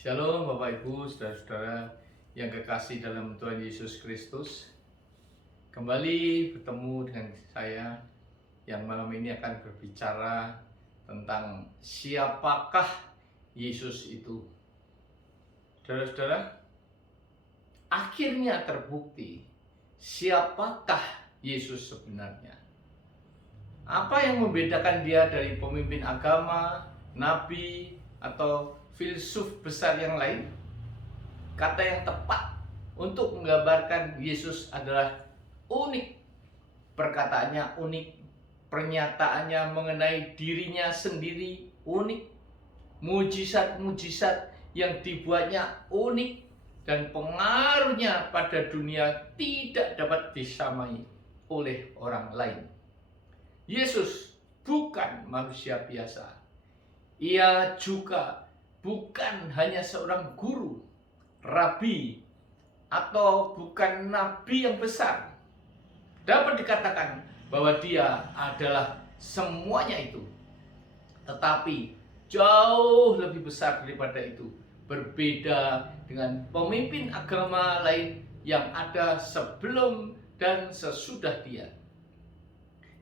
Shalom Bapak Ibu, Saudara-saudara yang kekasih dalam Tuhan Yesus Kristus. Kembali bertemu dengan saya yang malam ini akan berbicara tentang siapakah Yesus itu. Saudara-saudara, akhirnya terbukti siapakah Yesus sebenarnya. Apa yang membedakan dia dari pemimpin agama, nabi, atau filsuf besar yang lain? Kata yang tepat untuk menggambarkan Yesus adalah unik. Perkataannya unik, pernyataannya mengenai dirinya sendiri unik, mujizat-mujizat yang dibuatnya unik, dan pengaruhnya pada dunia tidak dapat disamai oleh orang lain. Yesus bukan manusia biasa. Ia juga bukan hanya seorang guru, rabi, atau bukan nabi yang besar. Dapat dikatakan bahwa dia adalah semuanya itu. Tetapi jauh lebih besar daripada itu. Berbeda dengan pemimpin agama lain yang ada sebelum dan sesudah dia.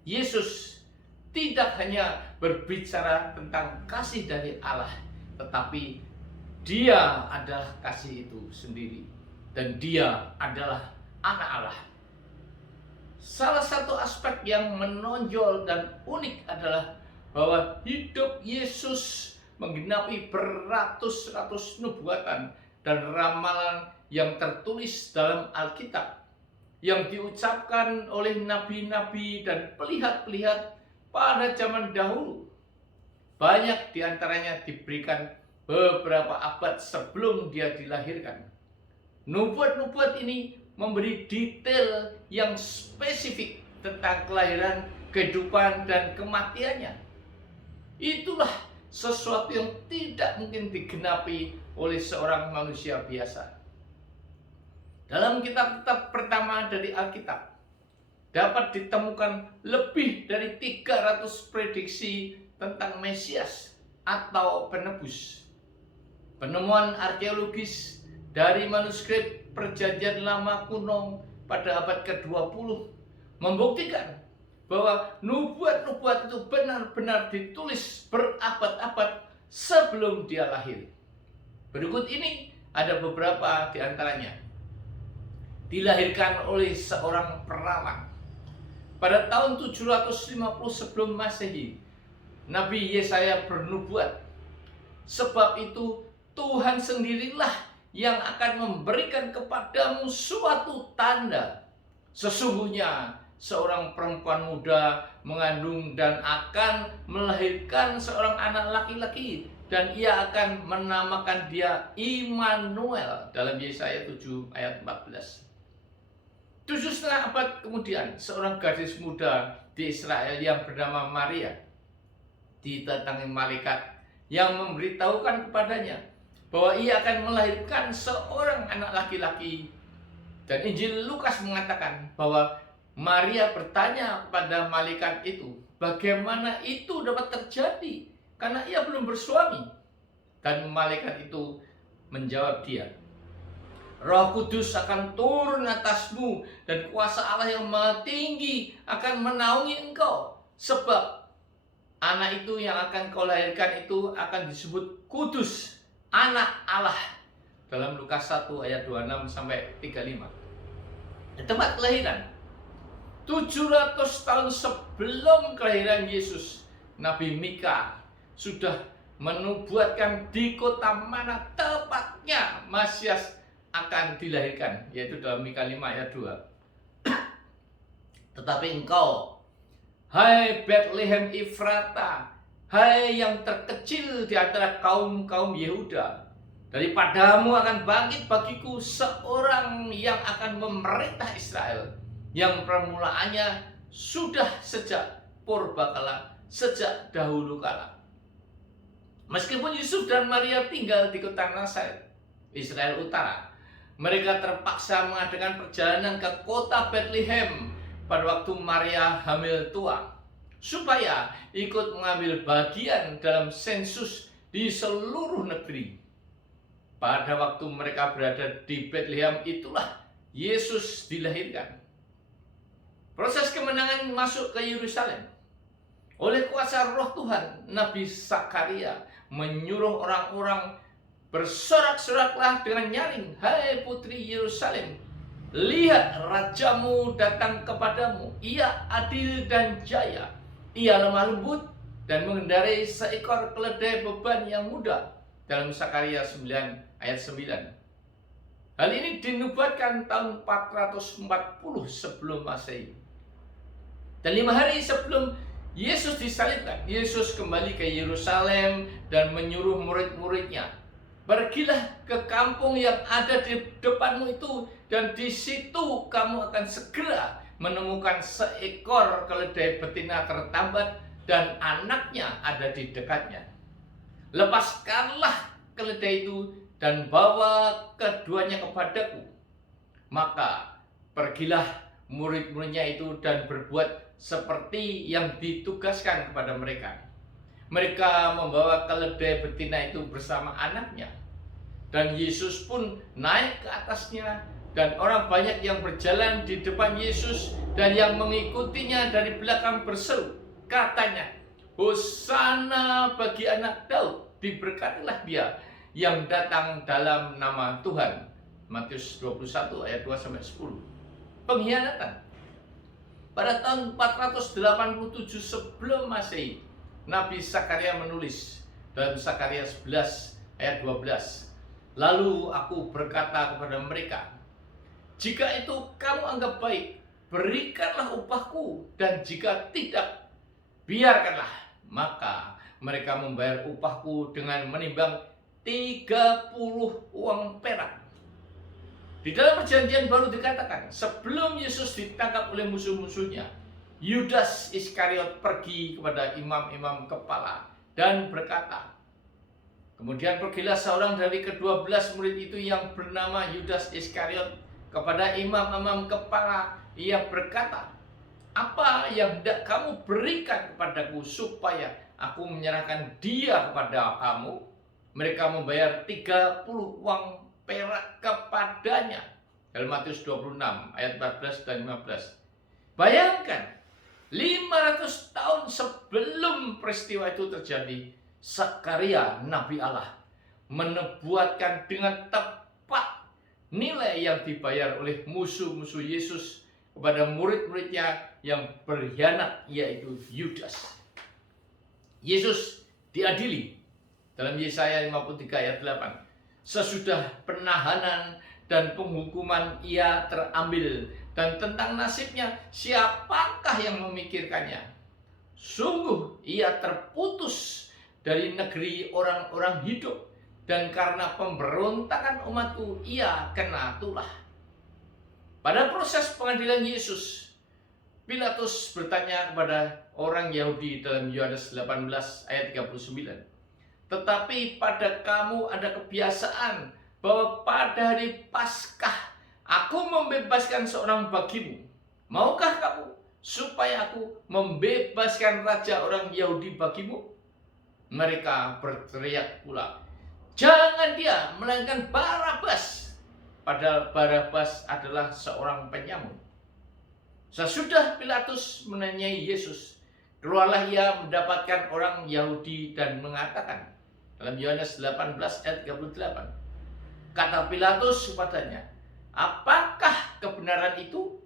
Yesus tidak hanya berbicara tentang kasih dari Allah, tetapi dia adalah kasih itu sendiri, dan dia adalah anak Allah. Salah satu aspek yang menonjol dan unik adalah bahwa hidup Yesus menggenapi beratus-ratus nubuatan dan ramalan yang tertulis dalam Alkitab, yang diucapkan oleh nabi-nabi dan pelihat-pelihat pada zaman dahulu. Banyak diantaranya diberikan beberapa abad sebelum dia dilahirkan. Nubuat-nubuat ini memberi detail yang spesifik tentang kelahiran, kehidupan, dan kematiannya. Itulah sesuatu yang tidak mungkin digenapi oleh seorang manusia biasa. Dalam kitab-kitab pertama dari Alkitab, dapat ditemukan lebih dari 300 prediksi tentang Mesias atau penebus. Penemuan arkeologis dari manuskrip Perjanjian Lama kuno pada abad ke-20 membuktikan bahwa nubuat-nubuat itu benar-benar ditulis berabad-abad sebelum dia lahir. Berikut ini ada beberapa di antaranya. Dilahirkan oleh seorang perawan. Pada tahun 750 sebelum Masehi, Nabi Yesaya bernubuat, sebab itu Tuhan sendirilah yang akan memberikan kepadamu suatu tanda. Sesungguhnya seorang perempuan muda mengandung dan akan melahirkan seorang anak laki-laki, dan ia akan menamakan dia Immanuel dalam Yesaya 7 ayat 14. 7,5 abad kemudian, seorang gadis muda di Israel yang bernama Maria didatangi malaikat yang memberitahukan kepadanya bahwa ia akan melahirkan seorang anak laki-laki. Dan Injil Lukas mengatakan bahwa Maria bertanya kepada malaikat itu, bagaimana itu dapat terjadi karena ia belum bersuami. Dan malaikat itu menjawab dia, Roh Kudus akan turun atasmu, dan kuasa Allah yang Maha Tinggi akan menaungi engkau. Sebab anak itu yang akan kau lahirkan itu akan disebut Kudus, anak Allah. Dalam Lukas 1 ayat 26 sampai 35. Di tempat kelahiran, 700 tahun sebelum kelahiran Yesus, Nabi Mika sudah menubuatkan di kota mana tepatnya Mesias akan dilahirkan, yaitu dalam Mika 5 ayat 2. Tetapi engkau, hai Bethlehem Efrata, hai yang terkecil di antara kaum-kaum Yehuda, daripadamu akan bangkit bagiku seorang yang akan memerintah Israel, yang permulaannya sudah sejak purbakala, sejak dahulu kala. Meskipun Yusuf dan Maria tinggal di kota Nazaret, Israel Utara, mereka terpaksa mengadakan perjalanan ke kota Bethlehem pada waktu Maria hamil tua, supaya ikut mengambil bagian dalam sensus di seluruh negeri. Pada waktu mereka berada di Bethlehem, itulah Yesus dilahirkan. Proses kemenangan masuk ke Yerusalem. Oleh kuasa Roh Tuhan, Nabi Zakaria menyuruh orang-orang, bersorak-soraklah dengan nyaring, hai putri Yerusalem, lihat rajamu datang kepadamu, ia adil dan jaya, ia lemah lembut dan mengendarai seekor keledai beban yang muda. Dalam Zakaria 9 ayat 9. Hal ini dinubuatkan tahun 440 sebelum Masehi. Dan 5 hari sebelum Yesus disalibkan, Yesus kembali ke Yerusalem dan menyuruh murid-muridnya, pergilah ke kampung yang ada di depanmu itu, dan di situ kamu akan segera menemukan seekor keledai betina tertambat dan anaknya ada di dekatnya. Lepaskanlah keledai itu dan bawa keduanya kepadaku. Maka pergilah murid-muridnya itu dan berbuat seperti yang ditugaskan kepada mereka. Mereka membawa keledai betina itu bersama anaknya. Dan Yesus pun naik ke atasnya, dan orang banyak yang berjalan di depan Yesus dan yang mengikutinya dari belakang berseru, katanya, Hosana bagi anak Daud, diberkatilah dia yang datang dalam nama Tuhan. Matius 21 ayat 2-10. Pengkhianatan. Pada tahun 487 sebelum Masehi, Nabi Zakaria menulis dalam Zakaria 11 ayat 12. Lalu aku berkata kepada mereka, jika itu kamu anggap baik, berikanlah upahku, dan jika tidak, biarkanlah. Maka mereka membayar upahku dengan menimbang 30 uang perak. Di dalam perjanjian baru dikatakan, sebelum Yesus ditangkap oleh musuh-musuhnya, Yudas Iskariot pergi kepada imam-imam kepala dan berkata, kemudian pergilah seorang dari ke-12 murid itu yang bernama Yudas Iskariot kepada imam-imam kepala. Ia berkata, apa yang hendak kamu berikan kepadaku supaya aku menyerahkan dia kepada kamu? Mereka membayar 30 uang perak kepadanya. Dalam Matius 26 ayat 14 dan 15. Bayangkan, 500 tahun sebelum peristiwa itu terjadi, Zakaria, Nabi Allah, menubuatkan dengan tepat nilai yang dibayar oleh musuh-musuh Yesus kepada murid-muridnya yang berkhianat, yaitu Yudas. Yesus diadili dalam Yesaya 53 ayat 8. Sesudah penahanan dan penghukuman ia terambil, dan tentang nasibnya siapakah yang memikirkannya? Sungguh ia terputus dari negeri orang-orang hidup, dan karena pemberontakan umatku ia kena tulah. Pada proses pengadilan Yesus, Pilatus bertanya kepada orang Yahudi dalam Yohanes 18 ayat 39. Tetapi pada kamu ada kebiasaan bahwa pada hari Paskah aku membebaskan seorang bagimu. Maukah kamu supaya aku membebaskan raja orang Yahudi bagimu? Mereka berteriak pula, jangan dia, melainkan Barabas. Padahal Barabas adalah seorang penyamun. Sesudah Pilatus menanyai Yesus, keluarlah ia mendapatkan orang Yahudi dan mengatakan, dalam Yohanes 18 ayat 38, kata Pilatus kepadanya, apakah kebenaran itu?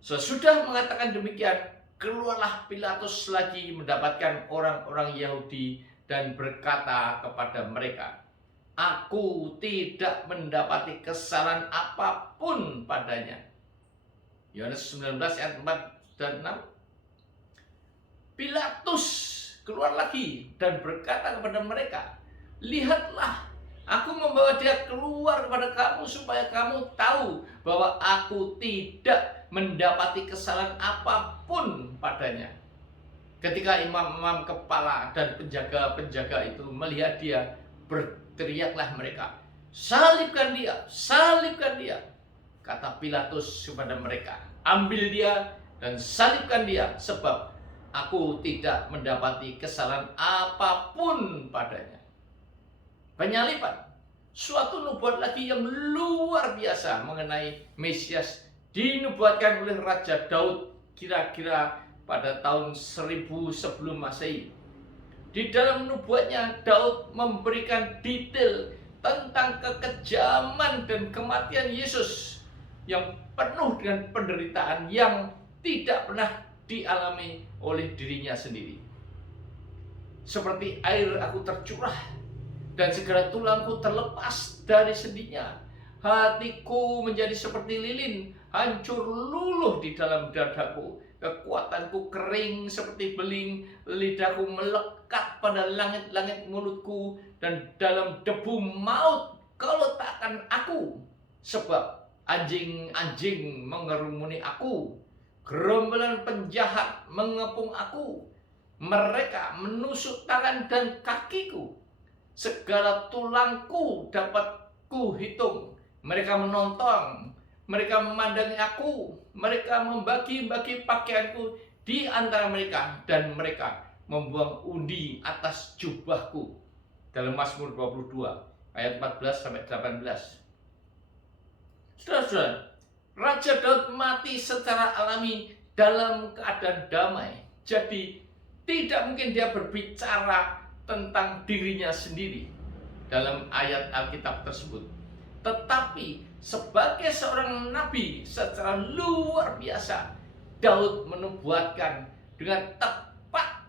Sesudah mengatakan demikian, keluarlah Pilatus lagi mendapatkan orang-orang Yahudi dan berkata kepada mereka, aku tidak mendapati kesalahan apapun padanya. Yohanes 19 ayat 4 dan 6. Pilatus keluar lagi dan berkata kepada mereka, lihatlah, aku membawa dia keluar kepada kamu supaya kamu tahu bahwa aku tidak mendapati kesalahan apapun padanya. Ketika imam-imam kepala dan penjaga-penjaga itu melihat dia, berteriaklah mereka, salibkan dia, salibkan dia. Kata Pilatus kepada mereka, ambil dia dan salibkan dia, sebab aku tidak mendapati kesalahan apapun padanya. Penyaliban Suatu nubuat lagi yang luar biasa mengenai Mesias dinubuatkan oleh Raja Daud kira-kira pada tahun 1000 sebelum Masehi. Di dalam nubuatnya, Daud memberikan detail tentang kekejaman dan kematian Yesus yang penuh dengan penderitaan yang tidak pernah dialami oleh dirinya sendiri. Seperti air aku tercurah dan segala tulangku terlepas dari sendinya. Hatiku menjadi seperti lilin, hancur luluh di dalam dadaku. Kekuatanku kering seperti beling, lidahku melekat pada langit-langit mulutku, dan dalam debu maut kau letakkan aku. Sebab anjing-anjing mengerumuni aku, gerombolan penjahat mengepung aku. Mereka menusuk tangan dan kakiku. Segala tulangku dapat kuhitung. Mereka menonton, mereka memandangi aku, mereka membagi-bagi pakaianku di antara mereka, dan mereka membuang undi atas jubahku. Dalam Mazmur 22 ayat 14 sampai 18. Saudara-saudara, Raja Daud mati secara alami dalam keadaan damai. Jadi tidak mungkin dia berbicara tentang dirinya sendiri dalam ayat Alkitab tersebut. Tetapi sebagai seorang nabi secara luar biasa, Daud menubuatkan dengan tepat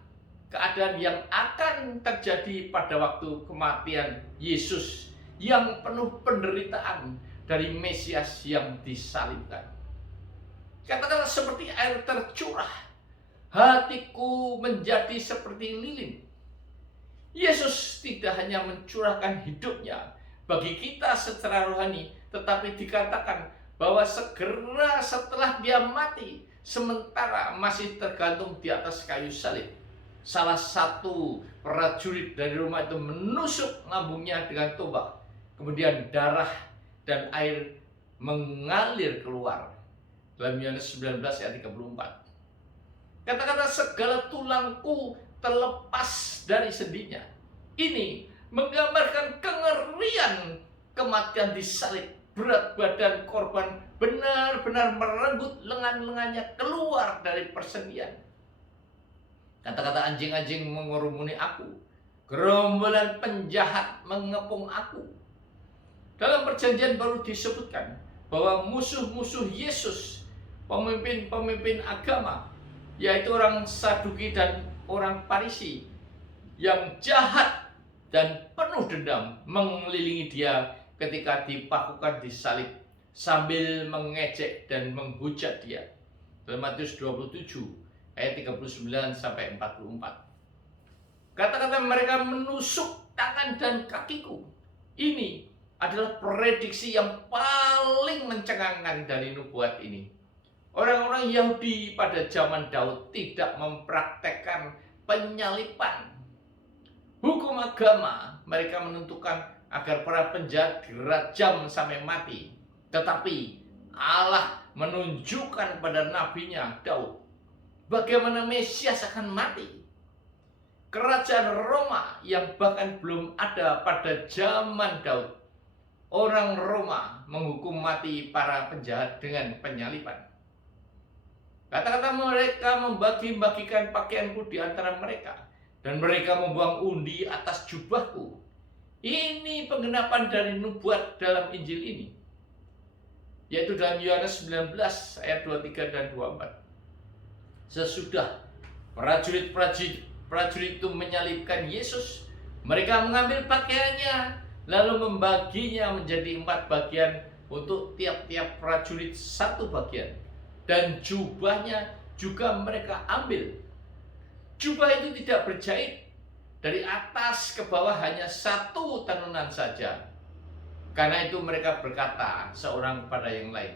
keadaan yang akan terjadi pada waktu kematian Yesus yang penuh penderitaan dari Mesias yang disalibkan. Katakanlah seperti air tercurah, hatiku menjadi seperti lilin. Yesus tidak hanya mencurahkan hidupnya bagi kita secara rohani, tetapi dikatakan bahwa segera setelah dia mati, sementara masih tergantung di atas kayu salib, salah satu prajurit dari Roma itu menusuk lambungnya dengan tombak. Kemudian darah dan air mengalir keluar. Dalam Yohanes 19 ayat 34. Kata-kata segala tulangku terlepas dari sendinya. Ini menggambarkan kengerian kematian disalib. Berat badan korban benar-benar merenggut lengan-lengannya keluar dari persendian. Kata-kata anjing-anjing mengerumuni aku, gerombolan penjahat mengepung aku. Dalam perjanjian baru disebutkan bahwa musuh-musuh Yesus, pemimpin-pemimpin agama, yaitu orang Saduki dan orang Farisi yang jahat dan penuh dendam, mengelilingi dia ketika dipakukan di salib sambil mengejek dan menghujat dia. Dalam Matius 27 ayat 39 sampai 44. Kata-kata mereka menusuk tangan dan kakiku. Ini adalah prediksi yang paling mencengangkan dari nubuat ini. Orang-orang Yahudi pada zaman Daud tidak mempraktekkan penyalipan. Hukum agama mereka menentukan agar para penjahat dirajam sampai mati. Tetapi Allah menunjukkan kepada nabinya Daud bagaimana Mesias akan mati. Kerajaan Roma yang bahkan belum ada pada zaman Daud, orang Roma menghukum mati para penjahat dengan penyalipan. Kata-kata mereka membagi-bagikan pakaianku di antara mereka, dan mereka membuang undi atas jubahku. Ini penggenapan dari nubuat dalam Injil ini, yaitu dalam Yohanes 19 ayat 23 dan 24. Sesudah prajurit itu menyalibkan Yesus, mereka mengambil pakaiannya lalu membaginya menjadi 4 bagian untuk tiap-tiap prajurit 1 bagian, dan jubahnya juga mereka ambil. Jubah itu tidak berjahit, dari atas ke bawah hanya 1 tenunan saja. Karena itu mereka berkata seorang kepada yang lain,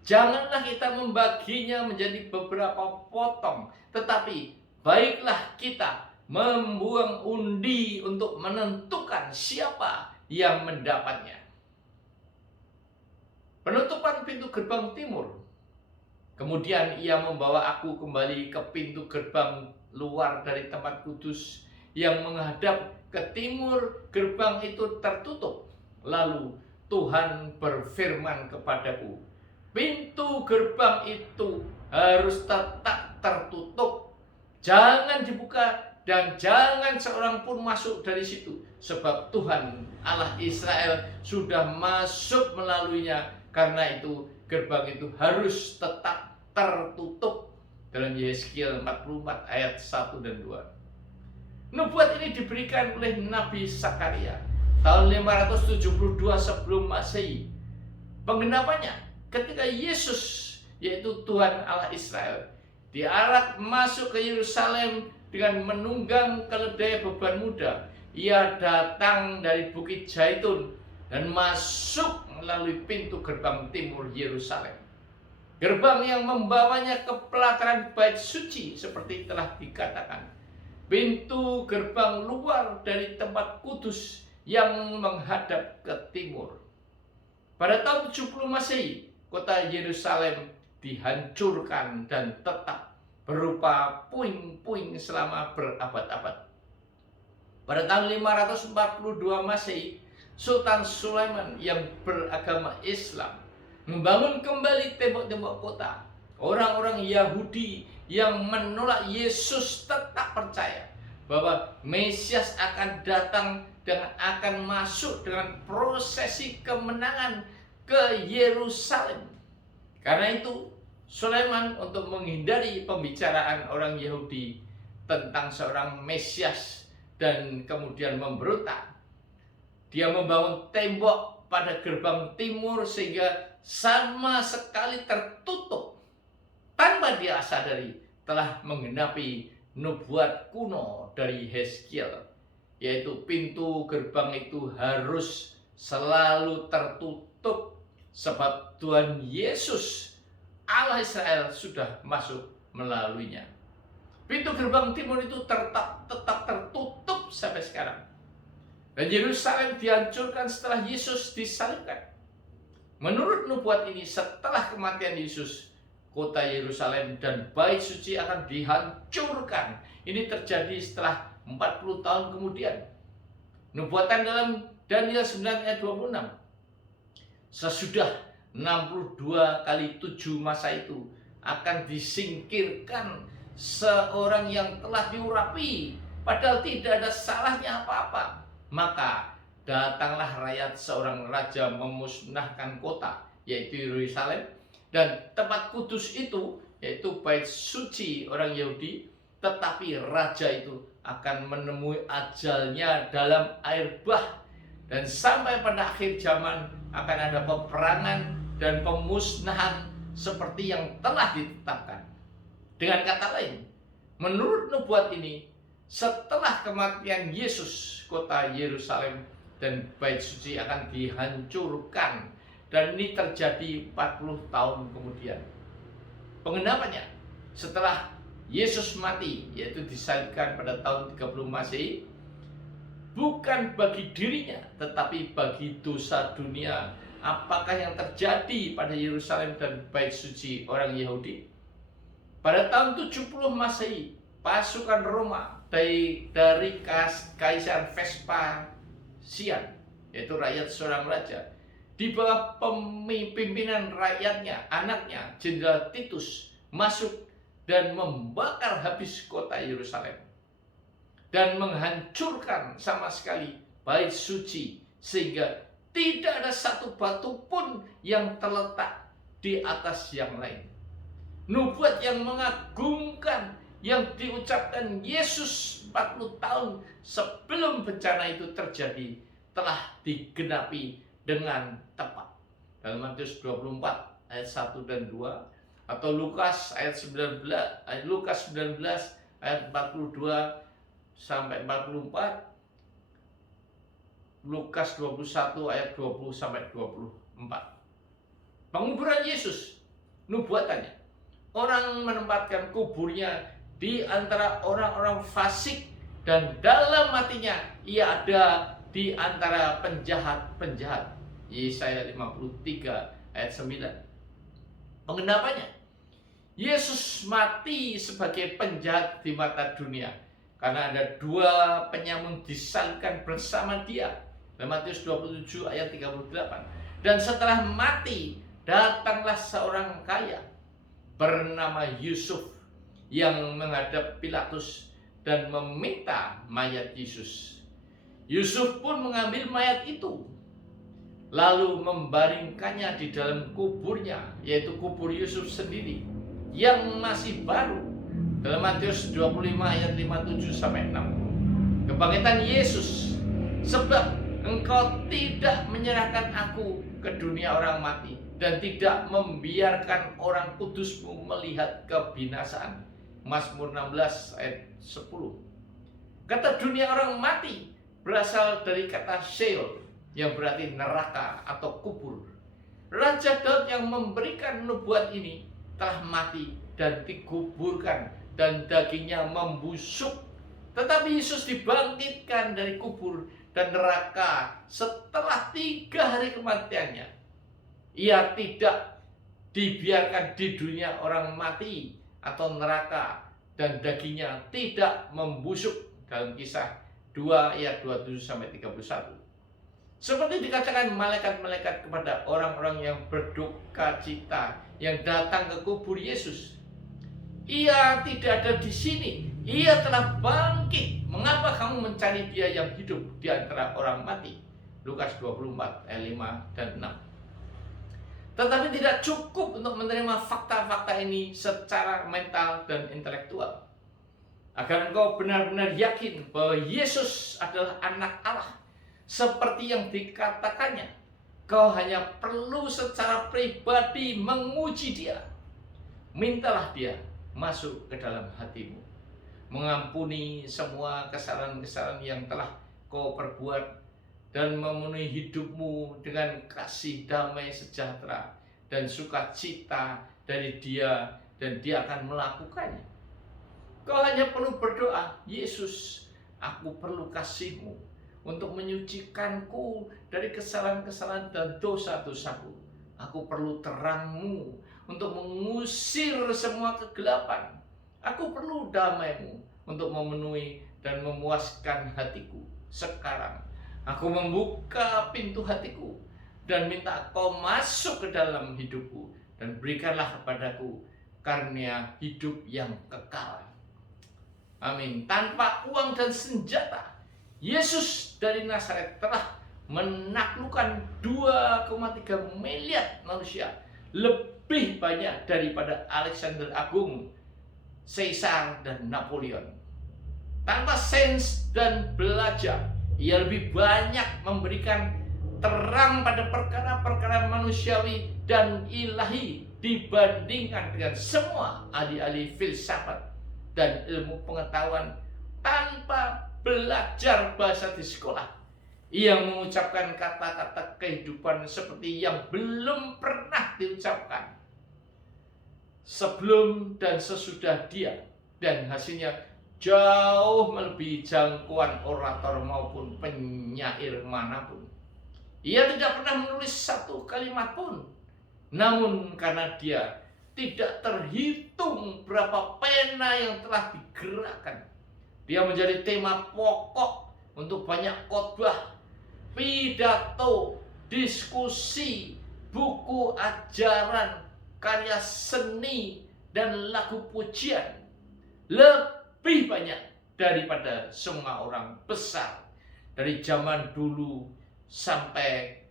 janganlah kita membaginya menjadi beberapa potong, tetapi baiklah kita membuang undi untuk menentukan siapa yang mendapatnya. Penutupan pintu gerbang timur. Kemudian ia membawa aku kembali ke pintu gerbang luar dari tempat kudus yang menghadap ke timur. Gerbang itu tertutup. Lalu Tuhan berfirman kepadaku, pintu gerbang itu harus tetap tertutup, jangan dibuka dan jangan seorang pun masuk dari situ, sebab Tuhan Allah Israel sudah masuk melaluinya. Karena itu gerbang itu harus tetap tertutup. Dalam Yehezkiel 44 ayat 1 dan 2. Nubuat ini diberikan oleh Nabi Zakaria tahun 572 sebelum Masehi. Penggenapannya ketika Yesus, yaitu Tuhan Allah Israel, diarak masuk ke Yerusalem dengan menunggang keledai beban muda. Ia datang dari Bukit Zaitun dan masuk melalui pintu gerbang timur Yerusalem. Gerbang yang membawanya ke pelataran bait suci seperti telah dikatakan. Pintu gerbang luar dari tempat kudus yang menghadap ke timur. Pada tahun 70 Masehi, kota Yerusalem dihancurkan dan tetap berupa puing-puing selama berabad-abad. Pada tahun 542 Masehi, Sultan Sulaiman yang beragama Islam membangun kembali tembok-tembok kota. Orang-orang Yahudi yang menolak Yesus tetap percaya bahwa Mesias akan datang dan akan masuk dengan prosesi kemenangan ke Yerusalem. Karena itu, Sulaiman untuk menghindari pembicaraan orang Yahudi tentang seorang Mesias dan kemudian memberontak, dia membangun tembok pada gerbang timur sehingga sama sekali tertutup tanpa dia sadari telah menggenapi nubuat kuno dari Yehezkiel, yaitu pintu gerbang itu harus selalu tertutup sebab Tuhan Yesus Allah Israel sudah masuk melaluinya. Pintu gerbang timur itu tetap tertutup sampai sekarang. Dan Yerusalem dihancurkan setelah Yesus disalibkan. Menurut nubuat ini, setelah kematian Yesus, kota Yerusalem dan bait suci akan dihancurkan. Ini terjadi setelah 40 tahun kemudian. Nubuatan dalam Daniel 9 ayat 26. Sesudah 62 kali 7 masa itu akan disingkirkan seorang yang telah diurapi, padahal tidak ada salahnya apa-apa. Maka datanglah rakyat seorang raja memusnahkan kota, yaitu Yerusalem, dan tempat kudus itu, yaitu bait suci orang Yahudi. Tetapi raja itu akan menemui ajalnya dalam air bah, dan sampai pada akhir zaman akan ada peperangan dan pemusnahan seperti yang telah ditetapkan. Dengan kata lain, menurut nubuat ini, setelah kematian Yesus, kota Yerusalem dan bait suci akan dihancurkan, dan ini terjadi 40 tahun kemudian. Pengenapannya, setelah Yesus mati, yaitu disalibkan pada tahun 30 Masehi, bukan bagi dirinya tetapi bagi dosa dunia. Apakah yang terjadi pada Yerusalem dan bait suci orang Yahudi? Pada tahun 70 Masehi, pasukan Roma dari Kaisar Vespasian, yaitu rakyat seorang raja, di bawah pimpinan rakyatnya, anaknya, Jenderal Titus, masuk dan membakar habis kota Yerusalem dan menghancurkan sama sekali bait suci, sehingga tidak ada satu batu pun yang terletak di atas yang lain. Nubuat yang mengagumkan yang diucapkan Yesus 40 tahun sebelum bencana itu terjadi telah digenapi dengan tepat. Dalam Matius 24 ayat 1 dan 2, atau Lukas ayat 19 ayat 42 sampai 44, Lukas 21 ayat 20 sampai 24. Penguburan Yesus, nubuatannya, orang menempatkan kuburnya di antara orang-orang fasik, dan dalam matinya ia ada di antara penjahat-penjahat. Yesaya 53 ayat 9. Pengenapannya, Yesus mati sebagai penjahat di mata dunia karena ada dua penyamun disalibkan bersama dia. Matius 27 ayat 38. Dan setelah mati, datanglah seorang kaya bernama Yusuf yang menghadap Pilatus dan meminta mayat Yesus. Yusuf pun mengambil mayat itu, lalu membaringkannya di dalam kuburnya, yaitu kubur Yusuf sendiri yang masih baru. Dalam Matius 25 ayat 57 sampai 60. Kebangkitan Yesus, sebab engkau tidak menyerahkan aku ke dunia orang mati dan tidak membiarkan orang kudusmu melihat kebinasaan. Mazmur 16 ayat 10. Kata dunia orang mati berasal dari kata Sheol yang berarti neraka atau kubur. Raja Daud yang memberikan nubuat ini telah mati dan dikuburkan dan dagingnya membusuk. Tetapi Yesus dibangkitkan dari kubur dan neraka setelah 3 hari kematiannya. Ia tidak dibiarkan di dunia orang mati atau neraka dan dagingnya tidak membusuk. Dalam Kisah 2 ayat 27 sampai 31. Seperti dikatakan malaikat-malaikat kepada orang-orang yang berduka cita yang datang ke kubur Yesus. Ia tidak ada di sini. Ia telah bangkit. Mengapa kamu mencari dia yang hidup di antara orang mati? Lukas 24 ayat 5 dan 6. Tetapi tidak cukup untuk menerima fakta-fakta ini secara mental dan intelektual. Agar engkau benar-benar yakin bahwa Yesus adalah anak Allah seperti yang dikatakannya, kau hanya perlu secara pribadi menguji dia. Mintalah dia masuk ke dalam hatimu, mengampuni semua kesalahan-kesalahan yang telah kau perbuat, dan memenuhi hidupmu dengan kasih damai sejahtera dan sukacita dari dia, dan dia akan melakukannya. Kau hanya perlu berdoa, Yesus, aku perlu kasih-Mu untuk menyucikanku dari kesalahan-kesalahan dan dosa-dosaku. Aku perlu terang-Mu untuk mengusir semua kegelapan. Aku perlu damai-Mu untuk memenuhi dan memuaskan hatiku. Sekarang aku membuka pintu hatiku dan minta Kau masuk ke dalam hidupku dan berikanlah kepadaku karunia hidup yang kekal. Amin. Tanpa uang dan senjata, Yesus dari Nazaret telah menaklukkan 2,3 miliar manusia, lebih banyak daripada Alexander Agung, Caesar, dan Napoleon. Tanpa sains dan belajar, ia lebih banyak memberikan terang pada perkara-perkara manusiawi dan ilahi dibandingkan dengan semua ahli-ahli filsafat dan ilmu pengetahuan. Tanpa belajar bahasa di sekolah, ia mengucapkan kata-kata kehidupan seperti yang belum pernah diucapkan sebelum dan sesudah dia, dan hasilnya jauh melebihi jangkauan orator maupun penyair manapun. Ia tidak pernah menulis satu kalimat pun, namun karena dia tidak terhitung berapa pena yang telah digerakkan, dia menjadi tema pokok untuk banyak khotbah, pidato, diskusi, buku ajaran, karya seni, dan lagu pujian. Lebih banyak daripada semua orang besar dari zaman dulu sampai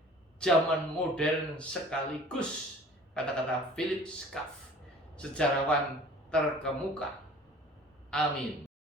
zaman modern sekaligus, kata-kata Philip Schaff, sejarawan terkemuka. Amin.